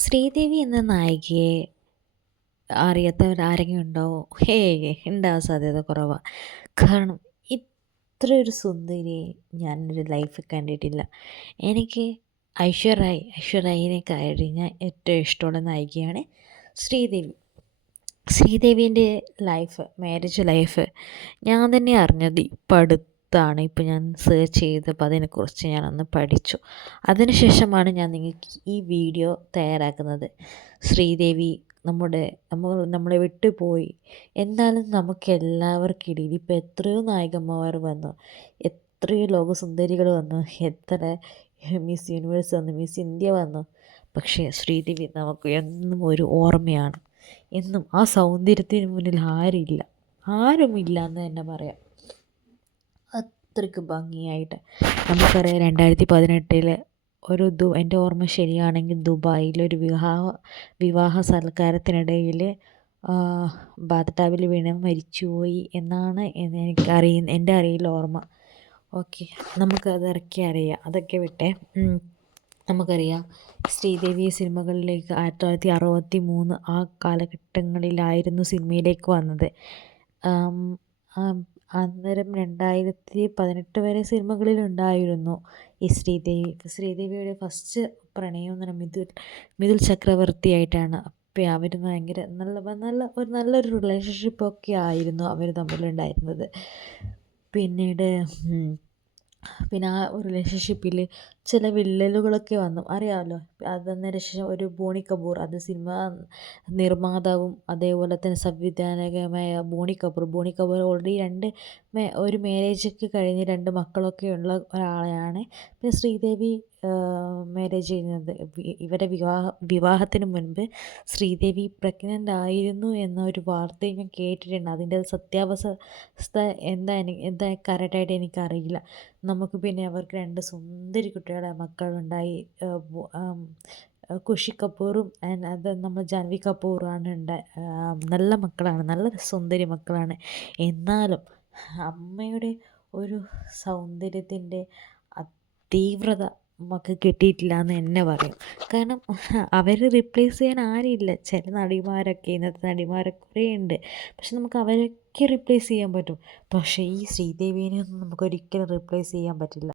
ശ്രീദേവി എന്ന നായികയെ അറിയാത്തവരാരെങ്കിലും ഉണ്ടാവോ? ഉണ്ടാവാൻ സാധ്യത കുറവാണ്. കാരണം ഇത്രയൊരു സുന്ദരിയെ ഞാനൊരു ലൈഫിൽ കണ്ടിട്ടില്ല. എനിക്ക് ഐശ്വര്യ റായിനെ കഴിഞ്ഞാൽ ഏറ്റവും ഇഷ്ടമുള്ള നായികയാണ് ശ്രീദേവി. ശ്രീദേവീൻ്റെ മാരേജ് ലൈഫ് ഞാൻ തന്നെ അറിഞ്ഞത് ഇപ്പം അടുത്താണ്. ഇപ്പം ഞാൻ സെർച്ച് ചെയ്തപ്പോൾ അതിനെക്കുറിച്ച് ഞാനൊന്ന് പഠിച്ചു. അതിനുശേഷമാണ് ഞാൻ നിങ്ങൾക്ക് ഈ വീഡിയോ തയ്യാറാക്കുന്നത്. ശ്രീദേവി നമ്മളെ വിട്ടുപോയി. എന്നാലും നമുക്കെല്ലാവർക്കിടയിൽ ഇപ്പം എത്രയോ നായികമാർ വന്നു, എത്രയോ ലോകസുന്ദരികൾ വന്നു, എത്ര മിസ് യൂണിവേഴ്സ് വന്നു, മിസ് ഇന്ത്യ വന്നു. പക്ഷേ ശ്രീദേവി നമുക്ക് എന്നും ഒരു ഓർമ്മയാണ്. എന്നും ആ സൗന്ദര്യത്തിന് മുന്നിൽ ആരുമില്ല എന്ന് തന്നെ പറയാം. അത്രയ്ക്ക് ഭംഗിയായിട്ട് നമുക്കറിയാം. 2018 എൻ്റെ ഓർമ്മ ശരിയാണെങ്കിൽ ദുബായിലൊരു വിവാഹ സൽക്കാരത്തിനിടയിൽ ബാത്ത് ടബിൽ വീണ് മരിച്ചുപോയി എന്നാണ് എൻ്റെ അറിയില്ല ഓർമ്മ. ഓക്കെ, നമുക്കതൊക്കെ അറിയാം. അതൊക്കെ വിട്ടെ, നമുക്കറിയാം ശ്രീദേവി സിനിമകളിലേക്ക് 1963 ആ കാലഘട്ടങ്ങളിലായിരുന്നു സിനിമയിലേക്ക് വന്നത്. അന്നേരം 2018 വരെ സിനിമകളിലുണ്ടായിരുന്നു ഈ ശ്രീദേവിയുടെ ഫസ്റ്റ് പ്രണയം എന്ന് പറഞ്ഞാൽ മിഥുൽ ചക്രവർത്തിയായിട്ടാണ്. അപ്പം അവർ ഭയങ്കര നല്ലൊരു റിലേഷൻഷിപ്പൊക്കെ ആയിരുന്നു അവർ തമ്മിലുണ്ടായിരുന്നത്. പിന്നെ ആ റിലേഷൻഷിപ്പിൽ ചില വിള്ളലുകളൊക്കെ വന്നു, അറിയാമല്ലോ. അന്നേരം ശേഷം ഒരു ബോണി കപൂർ, അത് സിനിമ നിർമ്മാതാവും അതേപോലെ തന്നെ സംവിധായകനുമായ ബോണി കപൂർ ഓൾറെഡി ഒരു മാരേജൊക്കെ കഴിഞ്ഞ് 2 മക്കളൊക്കെ ഉള്ള ഒരാളെയാണ്. പിന്നെ ശ്രീദേവി മാരേജ് ചെയ്യുന്നത്. ഇവരെ വിവാഹത്തിന് മുൻപ് ശ്രീദേവി പ്രഗ്നൻ്റ് ആയിരുന്നു എന്ന ഒരു വാർത്തയും ഞാൻ കേട്ടിട്ടുണ്ട്. അതിൻ്റെ സത്യാവസ്ഥ എന്താ കറക്റ്റായിട്ട് എനിക്കറിയില്ല. നമുക്ക് പിന്നെ അവർക്ക് 2 സുന്ദരി മക്കളുണ്ടായി. ഖുഷി കപൂറും അത് നമ്മൾ ജാൻവി കപൂറാണ് നല്ല മക്കളാണ്, നല്ല സുന്ദരി മക്കളാണ്. എന്നാലും അമ്മയുടെ ഒരു സൗന്ദര്യത്തിൻ്റെ തീവ്രത നമുക്ക് കിട്ടിയിട്ടില്ല എന്ന് തന്നെ പറയും. കാരണം അവരെ റീപ്ലേസ് ചെയ്യാൻ ആരുമില്ല. ചില ഇന്നത്തെ നടിമാരൊക്കെ കുറേ ഉണ്ട്, പക്ഷെ നമുക്ക് അവരൊക്കെ റീപ്ലേസ് ചെയ്യാൻ പറ്റും. പക്ഷേ ഈ ശ്രീദേവീനെ ഒന്നും നമുക്കൊരിക്കലും റീപ്ലേസ് ചെയ്യാൻ പറ്റില്ല.